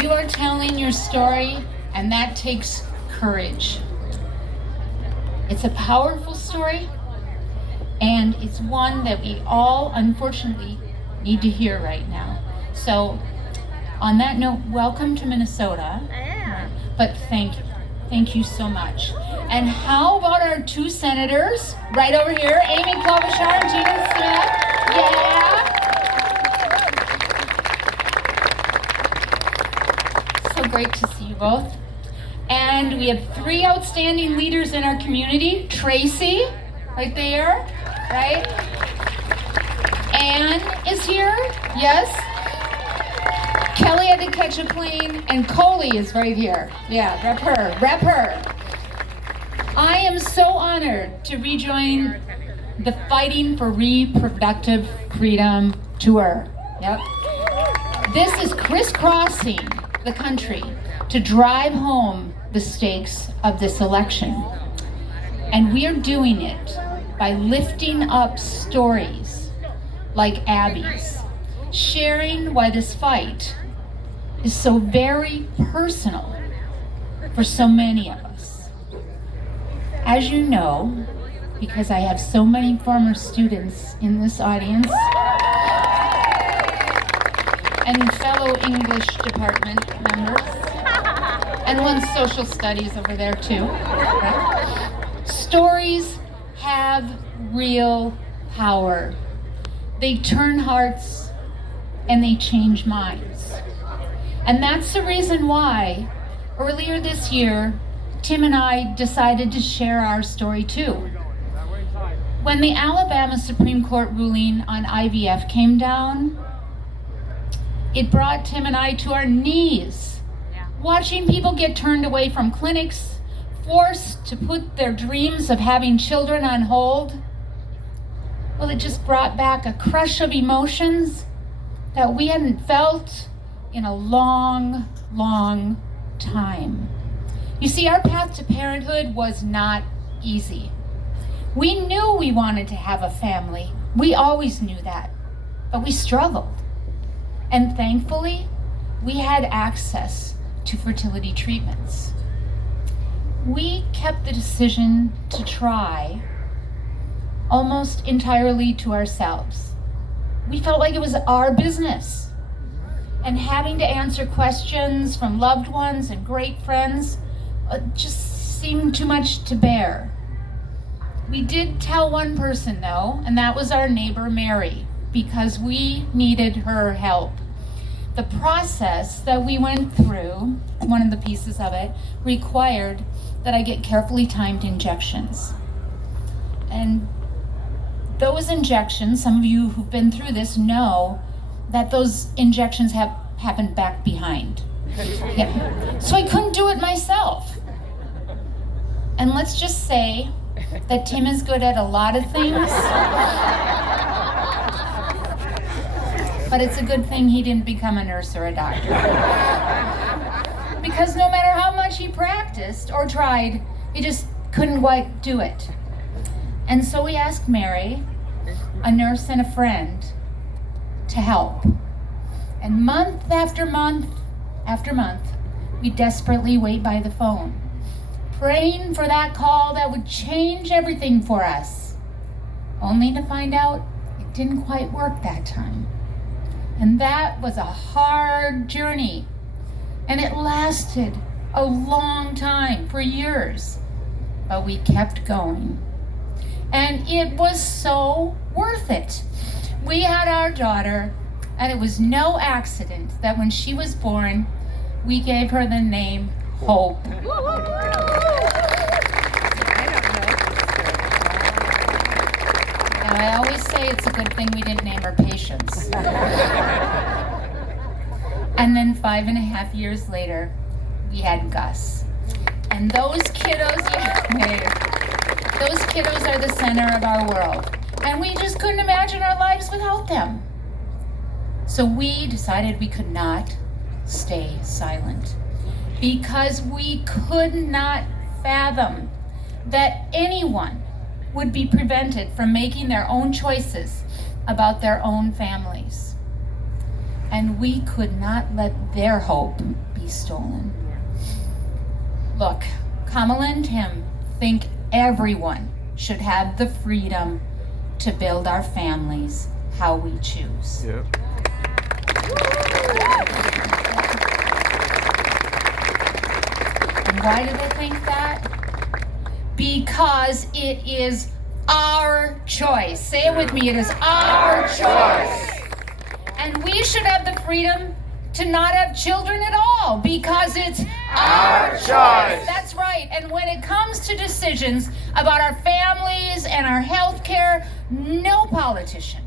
You are telling your story, and that takes courage. It's a powerful story, and it's one that we all, unfortunately, need to hear right now. So, on that note, welcome to Minnesota. But thank you. Thank you so much. And how about our two senators right over here, Amy Klobuchar and Gina Smith? Yeah. So great to see you both. And we have three outstanding leaders in our community. Tracy, right there, right? Anne is here, yes. Kelly had to catch a plane, and Coley is right here. Yeah, rep her. I am so honored to rejoin the Fighting for Reproductive Freedom Tour. Yep. This is crisscrossing the country to drive home the stakes of this election. And we are doing it by lifting up stories like Abby's, sharing why this fight is so very personal for so many of us. As you know, because I have so many former students in this audience and fellow English department members, and one social studies over there too, right? Stories have real power. They turn hearts and they change minds. And that's the reason why earlier this year, Tim and I decided to share our story too. When the Alabama Supreme Court ruling on IVF came down, it brought Tim and I to our knees, watching people get turned away from clinics, forced to put their dreams of having children on hold. Well, it just brought back a crush of emotions that we hadn't felt in a long, long time. You see, our path to parenthood was not easy. We knew we wanted to have a family. We always knew that, but we struggled. And thankfully, we had access to fertility treatments. We kept the decision to try almost entirely to ourselves. We felt like it was our business. And having to answer questions from loved ones and great friends just seemed too much to bear. We did tell one person though, and that was our neighbor Mary, because we needed her help. The process that we went through, one of the pieces of it, required that I get carefully timed injections. And those injections, some of you who've been through this know that those injections have happened back behind. Yeah. So I couldn't do it myself. And let's just say that Tim is good at a lot of things, but it's a good thing he didn't become a nurse or a doctor. Because no matter how much he practiced or tried, he just couldn't quite do it. And so we asked Mary, a nurse and a friend, to help. And month after month after month, we desperately wait by the phone, praying for that call that would change everything for us, only to find out it didn't quite work that time. And that was a hard journey, and it lasted a long time, for years, but we kept going. And it was so worth it. We had our daughter, and it was no accident that when she was born, we gave her the name Hope. And I always say it's a good thing we didn't name her Patience. And then 5.5 years later, we had Gus. And those kiddos, those kiddos are the center of our world. And we just couldn't imagine our lives without them. So we decided we could not stay silent, because we could not fathom that anyone would be prevented from making their own choices about their own families. and we could not let their hope be stolen. Look, Kamala and Tim think everyone should have the freedom to build our families how we choose. Yep. And why do they think that? Because it is our choice. Say it with me, it is our choice. And we should have the freedom to not have children at all because it's our choice. That's right. And when it comes to decisions about our families and our health care, no politician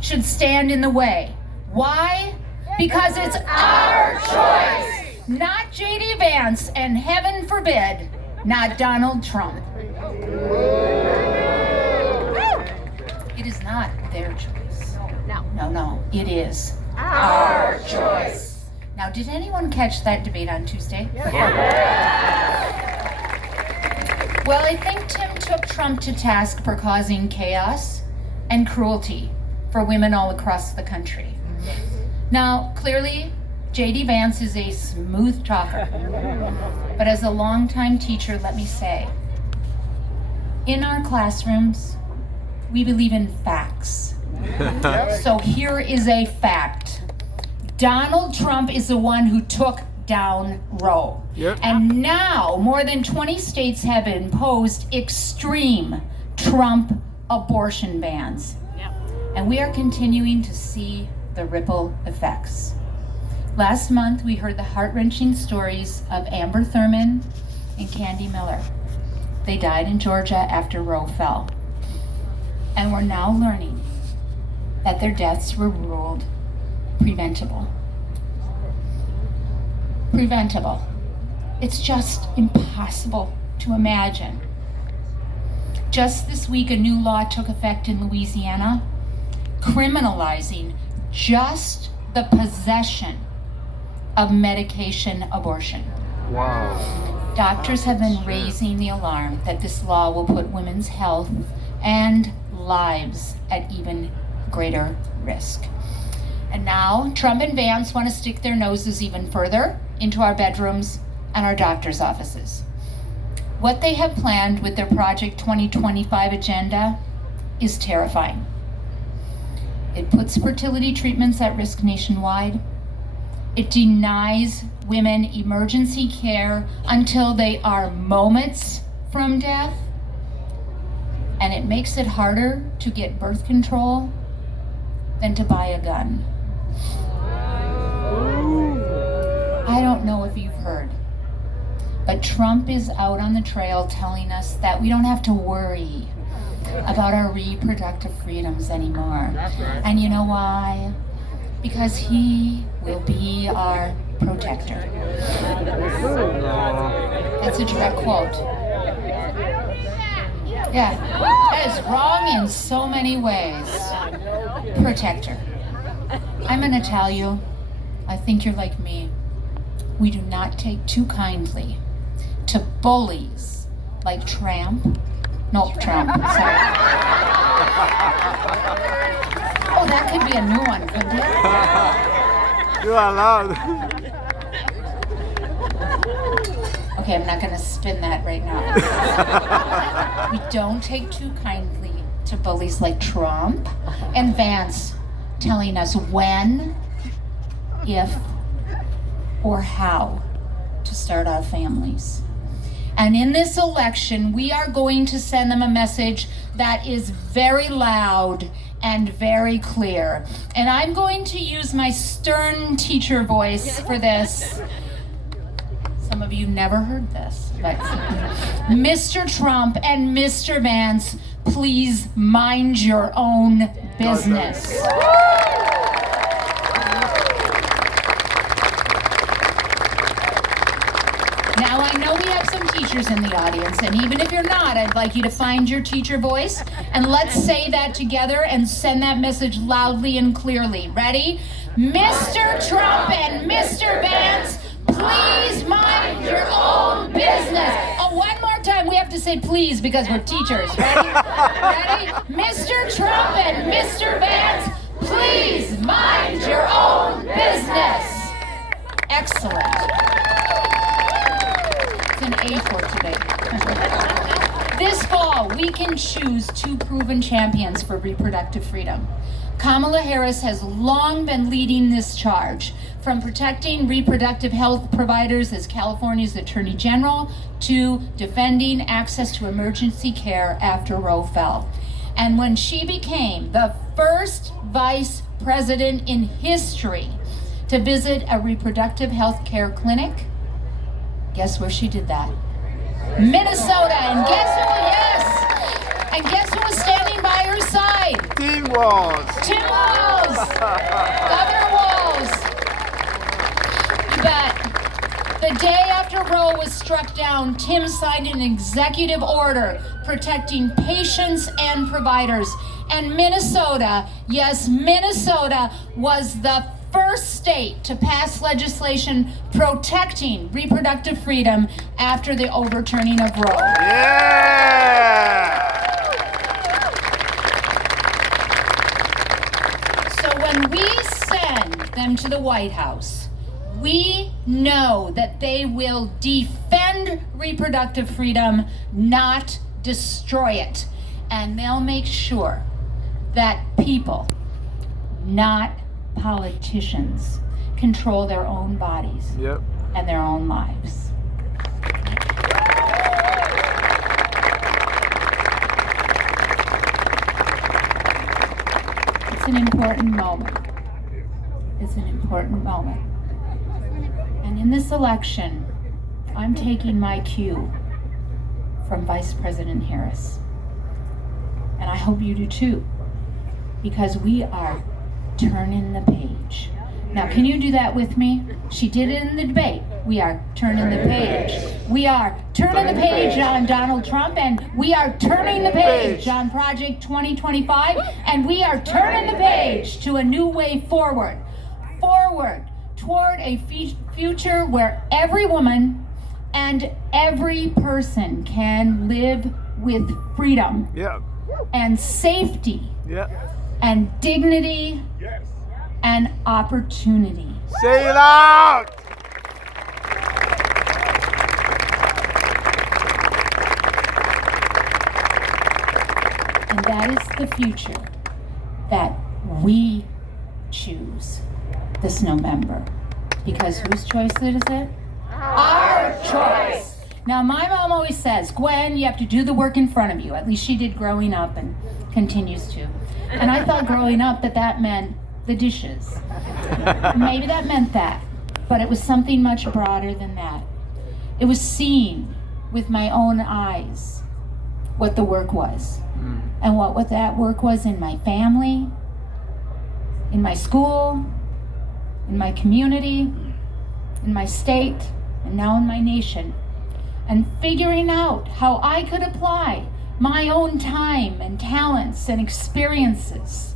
should stand in the way. Why? Because it's our choice. Not J.D. Vance, and heaven forbid, not Donald Trump. It is not their choice. No, it is our choice. Now, did anyone catch that debate on Tuesday? Well, I think Tim took Trump to task for causing chaos and cruelty for women all across the country. Now, clearly, J.D. Vance is a smooth talker. But as a longtime teacher, let me say, in our classrooms, we believe in facts. So here is a fact. Donald Trump is the one who took down Roe. Yep. And now more than 20 states have imposed extreme Trump abortion bans. Yep. And we are continuing to see the ripple effects. Last month, we heard the heart-wrenching stories of Amber Thurman and Candy Miller. They died in Georgia after Roe fell. And we're now learning that their deaths were ruled preventable. Preventable. It's just impossible to imagine. Just this week, a new law took effect in Louisiana, criminalizing just the possession of medication abortion. Wow. Doctors have been raising the alarm that this law will put women's health and lives at even greater risk. And now Trump and Vance want to stick their noses even further into our bedrooms and our doctors' offices. What they have planned with their Project 2025 agenda is terrifying. It puts fertility treatments at risk nationwide. It denies women emergency care until they are moments from death. And it makes it harder to get birth control than to buy a gun. I don't know if you've heard, but Trump is out on the trail telling us that we don't have to worry about our reproductive freedoms anymore. And you know why? Because he will be our protector. That's a direct quote. Yeah, that is wrong in so many ways. Protector. I'm gonna tell you, I think you're like me. We do not take too kindly to bullies like Trump. Sorry. Oh, that could be a new one, couldn't it? You are loud. Okay, I'm not gonna spin that right now. We don't take too kindly to bullies like Trump and Vance telling us when, if, or how to start our families. And in this election, we are going to send them a message that is very loud and very clear. And I'm going to use my stern teacher voice for this. Some of you never heard this, but Mr. Trump and Mr. Vance, please mind your own business. Now, I know we have some teachers in the audience, and even if you're not, I'd like you to find your teacher voice, and let's say that together and send that message loudly and clearly. Ready? Mr. Trump and Mr. Vance, please mind your own business. Oh, one more time, we have to say please because we're teachers. Ready? Ready? Mr. Trump and Mr. Vance, please mind your own business. we can choose two proven champions for reproductive freedom. Kamala Harris has long been leading this charge, from protecting reproductive health providers as California's Attorney General to defending access to emergency care after Roe fell. And when she became the first vice president in history to visit a reproductive health care clinic, guess where she did that? Minnesota. And guess who? Yes. And guess who was standing by her side? Tim Walz. Tim Walz. Governor Walz. You bet. The day after Roe was struck down, Tim signed an executive order protecting patients and providers. And Minnesota, yes, Minnesota was the first state to pass legislation protecting reproductive freedom after the overturning of Roe. Yeah! So when we send them to the White House, we know that they will defend reproductive freedom, not destroy it. And they'll make sure that people, not politicians, control their own bodies and their own lives. It's an important moment. It's an important moment. And in this election, I'm taking my cue from Vice President Harris. And I hope you do too, because we are turning the page. Now, can you do that with me? She did it in the debate. We are turning the page. We are turning the page on Donald Trump, and we are turning the page on Project 2025, and we are turning the page to a new way forward. Forward toward a future where every woman and every person can live with freedom and safety and dignity and opportunity. Say it out! And that is the future that we choose this November. Because whose choice is it? Our choice. Now, my mom always says, Gwen, you have to do the work in front of you. At least she did growing up and continues to. And I thought growing up that meant the dishes. Maybe that meant that, but it was something much broader than that. It was seeing with my own eyes what the work was, and what that work was in my family, in my school, in my community, in my state, and now in my nation, and figuring out how I could apply my own time and talents and experiences.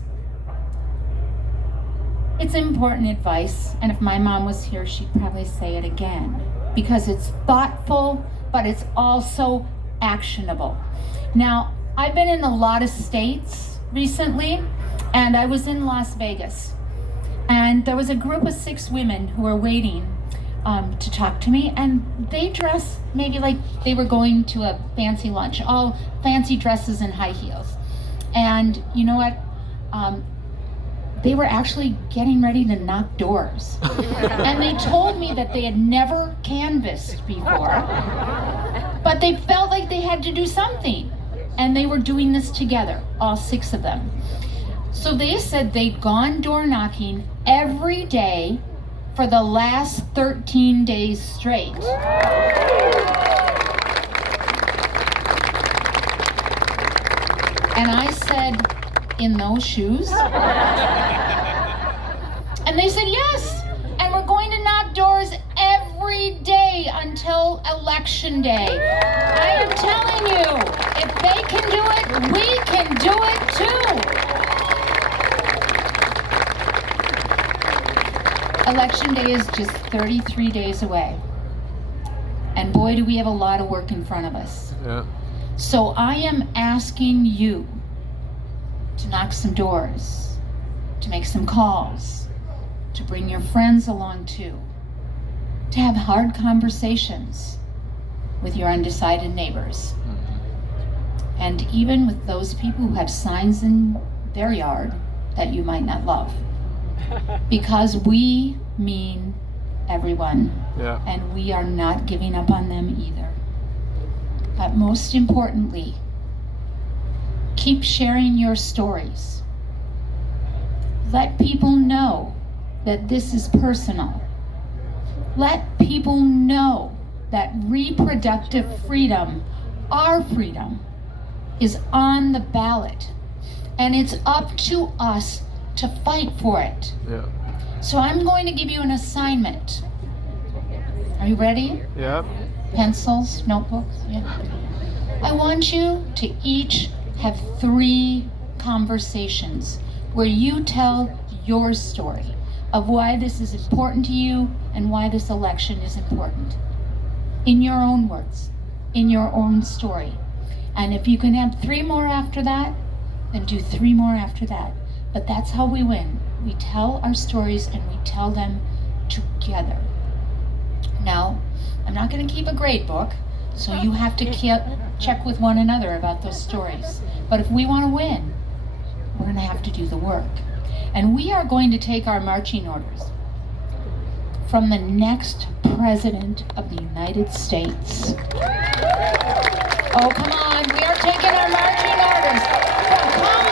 It's important advice, and if my mom was here, she'd probably say it again, because it's thoughtful, but it's also actionable. Now, I've been in a lot of states recently, and I was in Las Vegas, and there was a group of 6 women who were waiting to talk to me, and they dressed maybe like they were going to a fancy lunch, all fancy dresses and high heels. And you know what? They were actually getting ready to knock doors. And they told me that they had never canvassed before, but they felt like they had to do something. And they were doing this together, all 6 of them. So they said they'd gone door knocking every day for the last 13 days straight. And I said, in those shoes? And they said, yes, and we're going to knock doors every day until Election Day. I am telling you, if they can do it, we can do it too. Election Day is just 33 days away. And boy, do we have a lot of work in front of us. So I am asking you to knock some doors, to make some calls, to bring your friends along too, to have hard conversations with your undecided neighbors. And even with those people who have signs in their yard that you might not love. Because we mean everyone. Yeah. And we are not giving up on them either. But most importantly, keep sharing your stories. Let people know that this is personal. Let people know that reproductive freedom, our freedom, is on the ballot. And it's up to us to fight for it. Yeah. So I'm going to give you an assignment. Are you ready? Yep. Pencils, notebooks? Yeah. I want you to each have 3 conversations where you tell your story of why this is important to you and why this election is important. In your own words, in your own story. And if you can have 3 more after that, then do 3 more after that. But that's how we win. We tell our stories and we tell them together. Now, I'm not going to keep a grade book, so you have to check with one another about those stories. But if we want to win, we're going to have to do the work. And we are going to take our marching orders from the next President of the United States. Oh, come on. We are taking our marching orders from